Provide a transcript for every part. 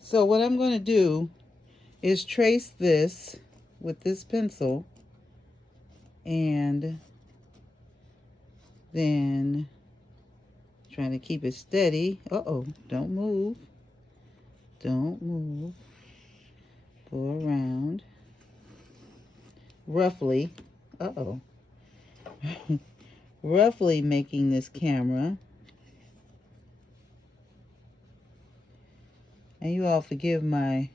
So what I'm going to do is trace this with this pencil, and then trying to keep it steady. Uh-oh, don't move. Don't move. Go around. Roughly. Uh-oh. Roughly making this camera. And you all forgive my,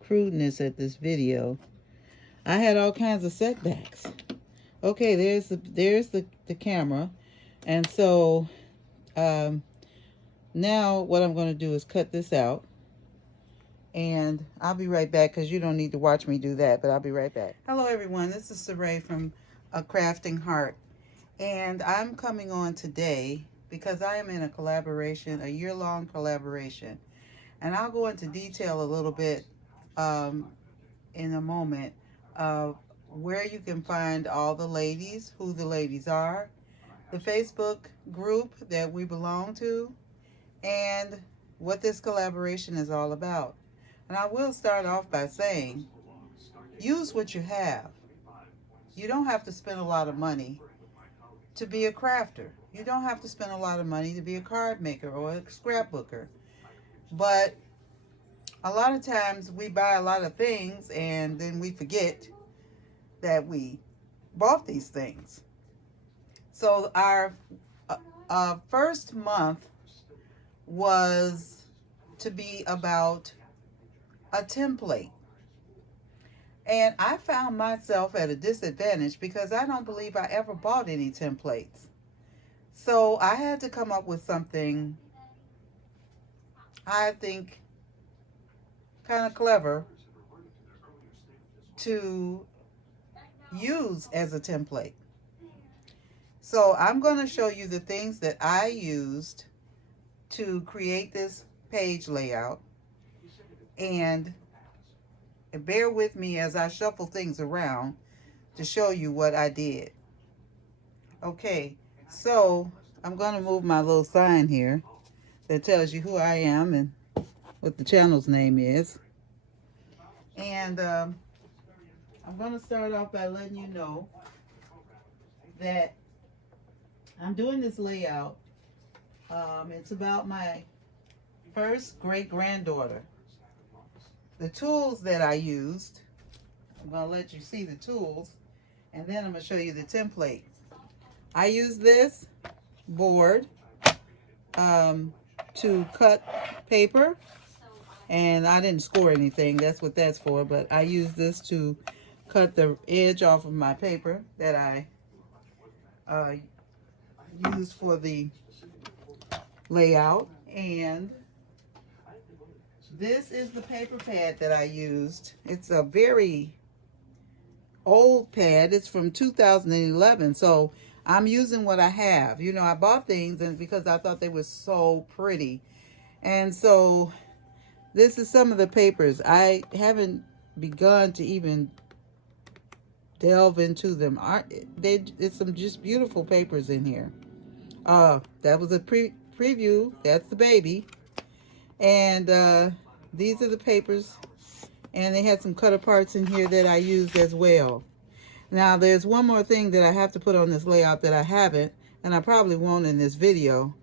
crudeness at this video. I had all kinds of setbacks. Okay, there's the camera. And so now what I'm going to do is cut this out. And I'll be right back because you don't need to watch me do that, but I'll be right back. Hello everyone, this is Saray from A Crafting Heart. And I'm coming on today because I am in a collaboration, a year-long collaboration. And I'll go into detail a little bit in a moment of where you can find all the ladies, who the ladies are, the Facebook group that we belong to, and what this collaboration is all about. And I will start off by saying, use what you have. You don't have to spend a lot of money to be a crafter. You don't have to spend a lot of money to be a card maker or a scrapbooker. But a lot of times we buy a lot of things and then we forget that we bought these things. So our first month was to be about a template. And I found myself at a disadvantage because I don't believe I ever bought any templates. So I had to come up with something, I think, kind of clever to use as a template. So I'm going to show you the things that I used to create this page layout. And bear with me as I shuffle things around to show you what I did. Okay, so I'm going to move my little sign here that tells you who I am and what the channel's name is. And I'm going to start off by letting you know that I'm doing this layout. It's about my first great-granddaughter. The tools that I used, I'm going to let you see the tools, and then I'm going to show you the template. I used this board to cut paper, and I didn't score anything. That's what that's for, but I used this to cut the edge off of my paper that I used for the layout. And this is the paper pad that I used. It's a very old pad. It's from 2011, so I'm using what I have. You know, I bought things and because I thought they were so pretty. And so this is some of the papers. I haven't begun to even delve into them. It's some just beautiful papers in here. That was a preview. That's the baby. And these are the papers. And they had some cut aparts in here that I used as well. Now there's one more thing that I have to put on this layout that I haven't, and I probably won't in this video,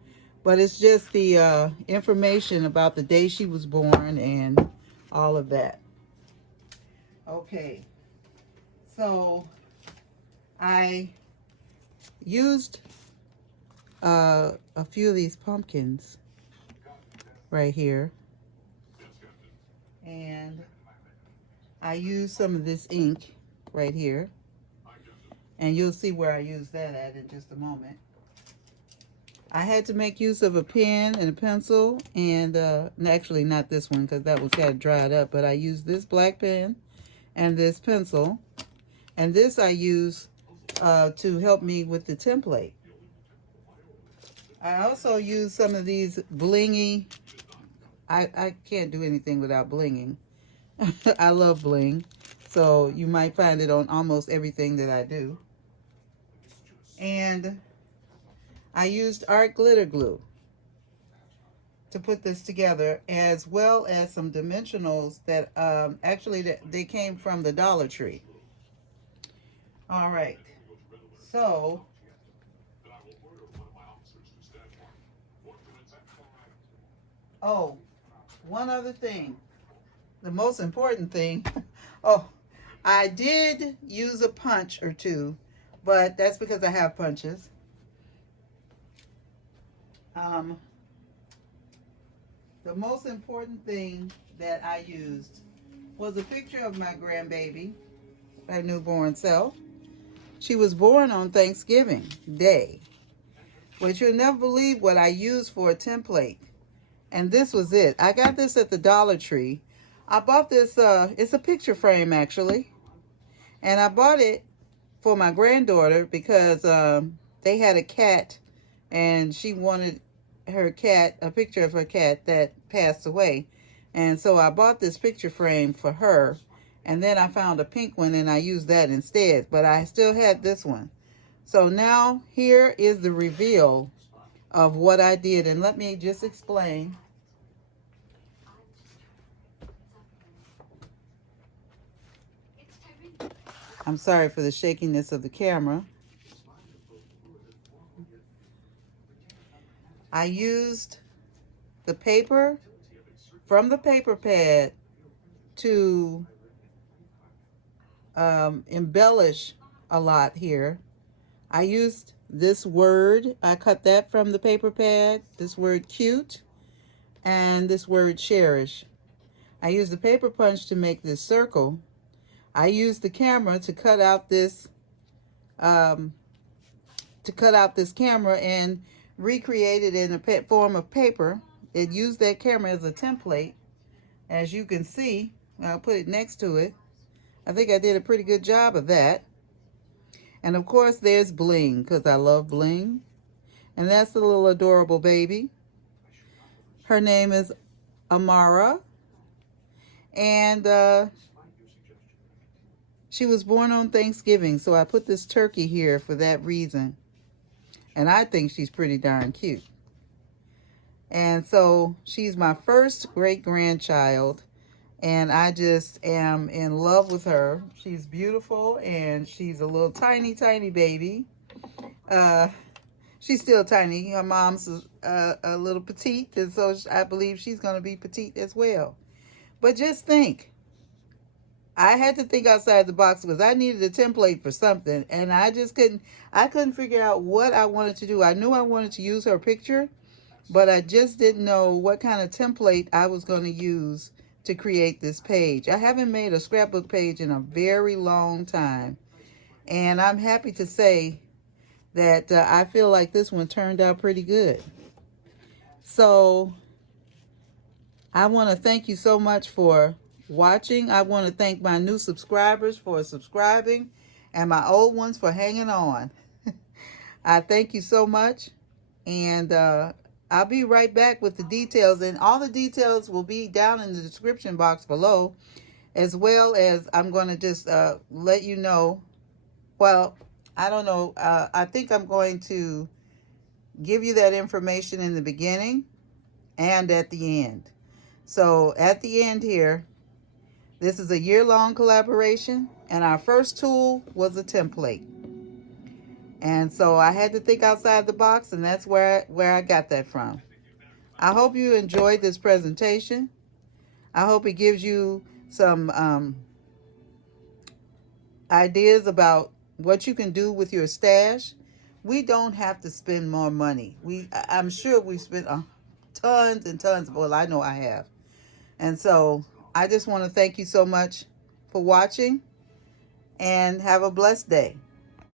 but it's just the information about the day she was born and all of that. Okay, so I used a few of these pumpkins right here, and I used some of this ink right here. And you'll see where I use that at in just a moment. I had to make use of a pen and a pencil, and actually not this one because that was kind of dried up, but I used this black pen and this pencil. And this I use to help me with the template. I also use some of these blingy. I can't do anything without blinging. I love bling. So you might find it on almost everything that I do. And I used art glitter glue to put this together, as well as some dimensionals that actually they came from the Dollar Tree. All right. So, oh, one other thing. The most important thing. Oh, I did use a punch or two, but that's because I have punches. Um, the most important thing that I used was a picture of my grandbaby, my newborn self. She was born on Thanksgiving Day, but you'll never believe what I used for a template. And this was it. I got this at the Dollar Tree. I bought this, it's a picture frame actually. And I bought it for my granddaughter because they had a cat and she wanted her cat, a picture of her cat that passed away. And so I bought this picture frame for her. And then I found a pink one and I used that instead. But I still had this one. So now here is the reveal of what I did. And let me just explain. I'm sorry for the shakiness of the camera. I used the paper from the paper pad to embellish a lot here. I used this word. I cut that from the paper pad. This word cute and this word cherish. I used the paper punch to make this circle. I used the camera to cut out this camera and recreate it in a form of paper. It used that camera as a template. As you can see, I'll put it next to it. I think I did a pretty good job of that. And of course there's bling, because I love bling. And that's the little adorable baby. Her name is Amara. And she was born on Thanksgiving, so I put this turkey here for that reason. And I think she's pretty darn cute. And so she's my first great-grandchild. And I just am in love with her. She's beautiful, and she's a little tiny, tiny baby. She's still tiny. Her mom's a little petite, and so I believe she's going to be petite as well. But just think. I had to think outside the box because I needed a template for something, and I couldn't figure out what I wanted to do. I knew I wanted to use her picture, but I just didn't know what kind of template I was going to use to create this page. I haven't made a scrapbook page in a very long time. And I'm happy to say that I feel like this one turned out pretty good. So I want to thank you so much for watching. I want to thank my new subscribers for subscribing and my old ones for hanging on. I thank you so much. And I'll be right back with the details, and all the details will be down in the description box below, as well as I'm going to just let you know. Well, I don't know. I think I'm going to give you that information in the beginning and at the end. So at the end here, this is a year-long collaboration, and our first tool was a template. And so I had to think outside the box, and that's where I got that from. I hope you enjoyed this presentation. I hope it gives you some ideas about what you can do with your stash. We don't have to spend more money. I'm sure we've spent tons and tons. Well, I know I have. And so I just want to thank you so much for watching, and have a blessed day.